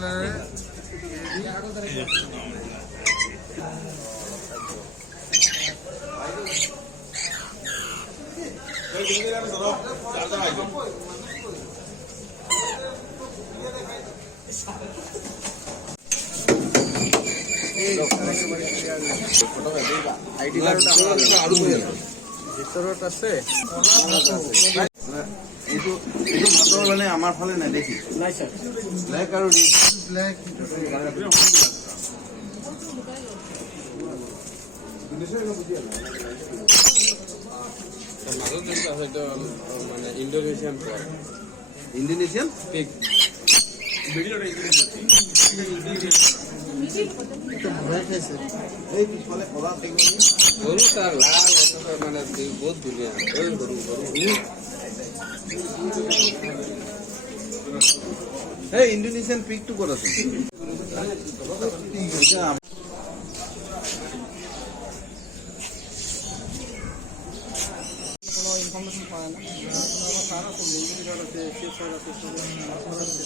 কালারে ID card আছে এইটো এইটো মাছৰ মানে আমাৰ ফালে নেদেখি ব্লেক আৰু ব্লেক মানে ইণ্ডোনেছিয়ান ইণ্ডোনেছিয়ান পিক মানে বহুত ধুনীয়া। এই ইন্ডোনেশিয়ান পিক টু আছে কোনো ইনফরমেশন পায় না সারা খুব লিমিটেড আছে হয়ে গেছে